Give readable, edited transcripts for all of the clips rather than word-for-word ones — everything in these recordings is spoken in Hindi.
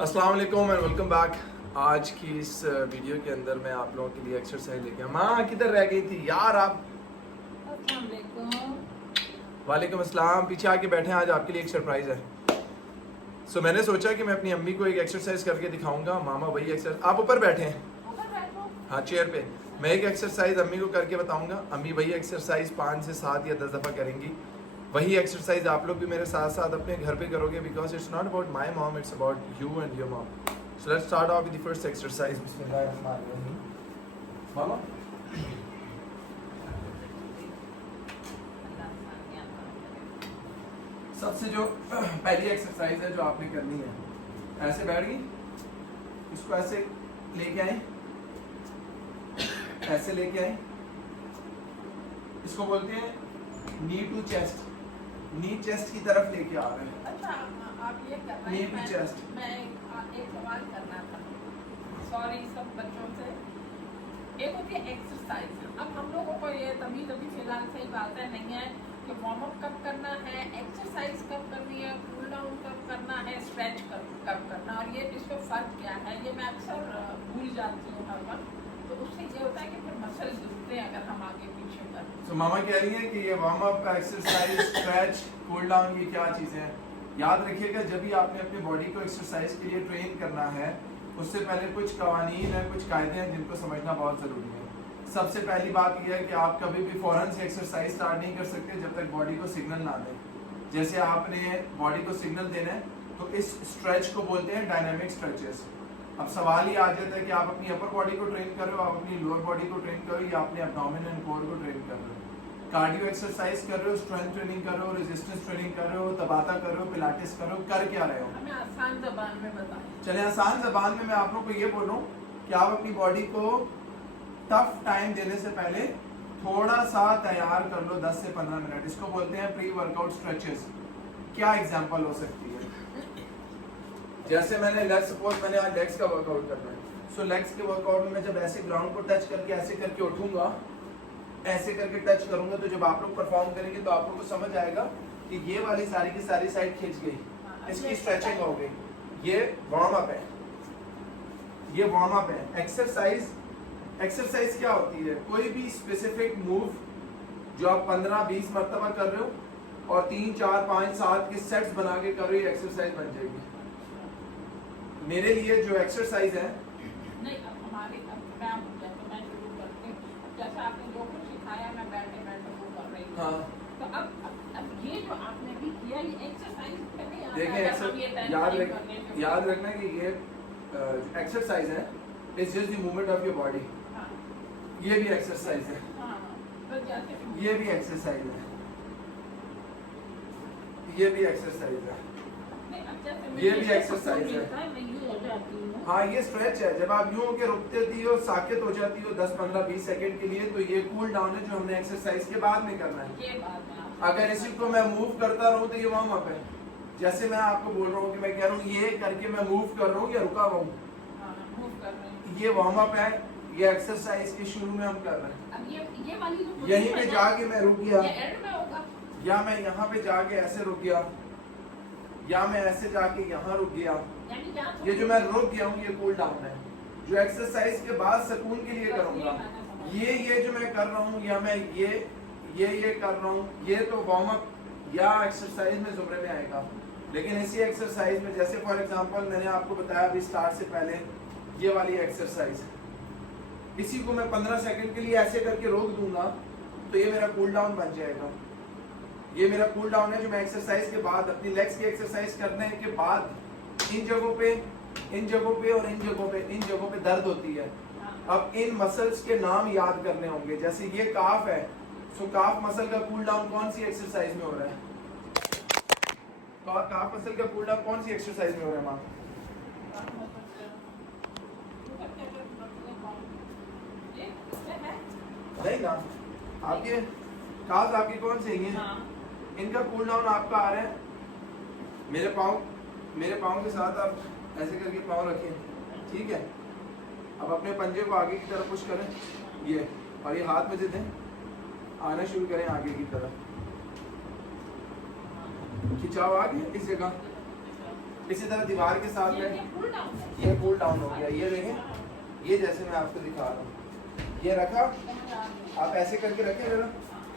अस्सलाम वालेकुम एंड वेलकम बैक। आज की इस वीडियो के अंदर मैं आप लोगों के लिए एक्सरसाइज लेके आया। माँ किधर रह गई थी यार आप? अस्सलाम वालेकुम। वालेकुम अस्सलाम। पीछे आके बैठे हैं, आज आपके लिए एक सरप्राइज है। मैंने सोचा कि मैं अपनी अम्मी को एक एक्सरसाइज करके दिखाऊंगा। मामा वही एक्सरसाइज, आप ऊपर बैठे हैं, ऊपर बैठो। हाँ चेयर पे। मैं एक एक्सरसाइज अम्मी को करके बताऊंगा। अम्मी वही एक्सरसाइज 5 से 7 या 10 दफ़ा करेंगी। वही एक्सरसाइज आप लोग भी मेरे साथ साथ अपने घर पे करोगे, because it's not about my mom, it's about you and your mom. So let's start of with the first exercise. बिस्मिल्लाहिर्रहमानिर्रहीम। मामा सबसे जो पहली एक्सरसाइज है जो आपने करनी है, ऐसे बैठ गई, इसको ऐसे लेके आए, ऐसे लेके आए। इसको बोलते हैं नी टू चेस्ट, नी चेस्ट की तरफ लेके आ रहे हैं। अच्छा, आप ये कर रहे Knee हैं। to chest. मैं एक सवाल करना था, सॉरी सब बच्चों से। एक होती है एक्सरसाइज। अब हम लोगों को ये तभी फिलहाल सही बात है नहीं है कि वार्म अप कब करना है, एक्सरसाइज कब करनी है, कूल डाउन कब करना है, स्ट्रेच कब करना, और ये इसमें फ़र्क क्या है, ये मैं अक्सर भूल जाती हूँ हर वक्त। तो उससे ये होता है कि फिर मसल दुखते हैं अगर हम आगे पीछे करें। तो मामा कह रही है कि ये warm up, exercise, stretch, cool down, ये क्या चीज़ें हैं। याद रखिएगा, जब भी आपने अपनी बॉडी को एक्सरसाइज के लिए ट्रेन करना है, उससे पहले कुछ कवानीन है, कुछ कायदे हैं जिनको समझना बहुत ज़रूरी है। सबसे पहली बात यह है कि आप कभी भी फ़ौरन से एक्सरसाइज स्टार्ट नहीं कर सकते जब तक बॉडी को सिग्नल ना दें। जैसे आपने बॉडी को सिग्नल देना है तो इस स्ट्रेच को बोलते हैं डायनामिक स्ट्रेचेस। अब सवाल ये आ जाता है कि आप अपनी अपर बॉडी को ट्रेन कर रहे हो, आप अपनी लोअर बॉडी को ट्रेन कर रहे हो, या अपने एब्डोमेन एंड कोर को ट्रेन कर रहे हो। कार्डियो एक्सरसाइज कर रहे हो, स्ट्रेंथ ट्रेनिंग कर रहे हो, रेजिस्टेंस ट्रेनिंग कर रहे हो, तबाता कर रहे हो, पिलाटेस कर रहे हो, कर क्या रहे हो? हमें आसान ज़बान में बताएं। चले आसान ज़बान में मैं आप लोग को ये बोल रहा हूँ कि आप अपनी बॉडी को टफ टाइम देने से पहले थोड़ा सा तैयार कर लो, 10 से 15 मिनट। इसको बोलते हैं प्री वर्कआउट स्ट्रेचेस। क्या एग्जांपल हो सकती है? जैसे मैंने सपोज मैंने आज लेग्स का वर्कआउट करना है, सो लेग्स के वर्कआउट में मैं जब ऐसे ग्राउंड को टच करके ऐसे करके उठूंगा, ऐसे करके टच करूंगा, तो जब आप लोग परफॉर्म करेंगे तो आप लोग को समझ आएगा कि ये वाली सारी की सारी साइड खिंच गई, इसकी स्ट्रेचिंग हो गई। ये वार्म अप है, ये वार्म अप है। एक्सरसाइज क्या होती है? कोई भी स्पेसिफिक मूव जो आप 15-20 मरतबा कर रहे हो और 3, 4, 5, 7 के सेट्स बना के कर रहे हो, एक्सरसाइज बन जाएगी। मेरे लिए जो एक्सरसाइज है नहीं, अब हमारे मैं तो मैं शुरू करती हूँ। जैसा आपने जो कुछ सिखाया मैं बैठे बैठे वो कर रही हूँ। हाँ, तो अब ये जो आपने भी किया ये एक्सरसाइज नहीं आता। देखिए अगर हम ये तय करने से- याद रखना कि ये एक्सरसाइज है, it's just the movement of your body. हाँ, ये भी एक्सरसाइज है, हाँ, तो जैसे ये भी एक्सरसाइज है, ये भी एक्सरसाइज है, नहीं, अब जैसे ये मैं भी जैसे एक्सरसाइज है। मिलता मैं यूँ हो जाती हूँ। हाँ ये स्ट्रेच है। जब आप यूं होके रुकती हो, साकित हो जाती हो 10, 15, 20 सेकंड के लिए, तो ये कूल डाउन है जो हमने एक्सरसाइज के बाद में करना है। ये बात है आप- अगर इसी को मैं मूव करता रहूं तो ये वार्म अप है। जैसे मैं आपको बोल रहा हूँ कि मैं कह रहा हूँ ये करके मैं मूव कर रहा हूँ या रुका हुआ हूँ, हाँ, मूव कर रहे हैं। ये वार्म अप है। ये एक्सरसाइज के शुरू में हम कर रहे हैं। अब ये वाली जो यहीं position पे है ना, जाके मैं रुक गया, ये एंड में होगा। या मैं यहाँ पे जाके ऐसे रुक गया, या मैं ऐसे जाके यहाँ रुक गया। यानी जहाँ ये जो मैं रुक गया हूँ ये कूल डाउन है, जो एक्सरसाइज के बाद सुकून के लिए करूंगा। ये जो मैं कर रहा हूँ, या मैं ये कर रहा हूँ, ये तो वार्म अप या एक्सरसाइज में जुमरे में आएगा। लेकिन इसी एक्सरसाइज में, जैसे फॉर एग्जांपल मैंने आपको बताया अभी स्टार्ट से पहले, ये वाली एक्सरसाइज, इसी को मैं 15 सेकंड के लिए ऐसे करके रोक दूंगा तो ये मेरा कूल डाउन बन जाएगा। ये मेरा कूल डाउन है जो मैं एक्सरसाइज के बाद, अपनी लेग्स की एक्सरसाइज करने के बाद इन जगहों पे और इन जगहों पे दर्द होती है। अब इन मसल्स के नाम याद करने होंगे। जैसे ये काफ है, सो काफ मसल का कूल डाउन कौन सी एक्सरसाइज में हो रहा है? काफ मसल का कूल डाउन कौन सी एक्सरसाइज में हो रहा है माँ? नहीं ना, आपके काफ आपकी कौन सी हैं? हाँ, इनका कूल डाउन आपका आ रहा है मेरे पाँव के साथ आप ऐसे करके पाँव रखें, ठीक है। अब अपने पंजे को आगे की तरफ पुश करें, ये, और ये हाथ में से दें, आना शुरू करें आगे की तरफ। खिंचाव आ गया इस जगह, इसी तरह दीवार के साथ में ये पुल डाउन है। ये पुल डाउन हो गया, ये देखें, ये जैसे मैं आपको दिखा रहा हूँ, ये रखा, आप ऐसे करके रखें जरा,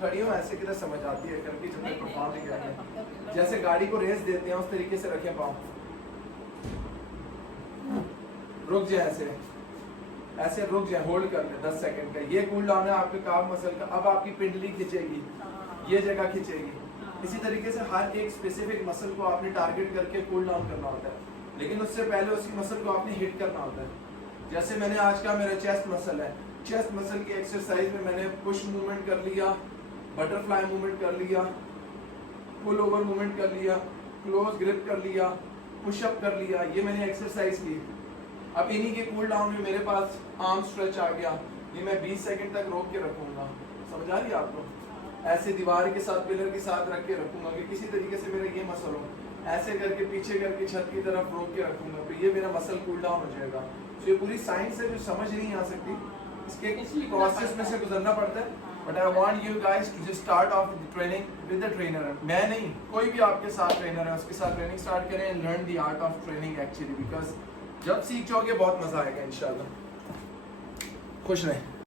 खड़ी हो ऐसे किधर समझ आती है करके जब तक परफॉर्म नहीं करेंगे, जैसे गाड़ी को रेस देते हैं उस तरीके से रखें पाँव, रुक जाए ऐसे, ऐसे रुक जाए, होल्ड कर ले 10 सेकंड का। ये कूल डाउन है आपके काफ मसल का। अब आपकी पिंडली खिंचेगी, ये जगह खिंचेगी। इसी तरीके से हर एक स्पेसिफिक मसल को आपने टारगेट करके कूल डाउन करना होता है, लेकिन उससे पहले उसी मसल को आपने हिट करना होता है। जैसे मैंने आज का मेरा चेस्ट मसल है, चेस्ट मसल की एक्सरसाइज में मैंने पुश मूवमेंट कर लिया, बटरफ्लाई मूवमेंट कर लिया, पुल ओवर मूवमेंट कर लिया, क्लोज ग्रिप कर लिया, पुशअप कर लिया, ये मैंने एक्सरसाइज की। अब इन्हीं के कूल डाउन में मेरे पास आर्म स्ट्रेच आ गया, ये मैं 20 सेकंड तक रोक के रखूंगा। समझ आ रही है आपको? ऐसे दीवार के साथ पिलर के साथ रख के रखूंगा कि किसी तरीके से मेरा ये मसल हो, ऐसे करके पीछे करके छत की तरफ रोक के रखूंगा, तो ये मेरा मसल कूल डाउन हो जाएगा। तो ये पूरी साइंस है जो समझ नहीं आ सकती, इसके प्रोसेस में से गुजरना पड़ता है। But I want you guys to just start off the training with the trainer. मैं नहीं, कोई भी आपके साथ ट्रेनर है उसके साथ ट्रेनिंग स्टार्ट करें and learn the art of training actually, because जब सीख जाओगे बहुत मजा आएगा इंशाल्लाह। खुश रहें।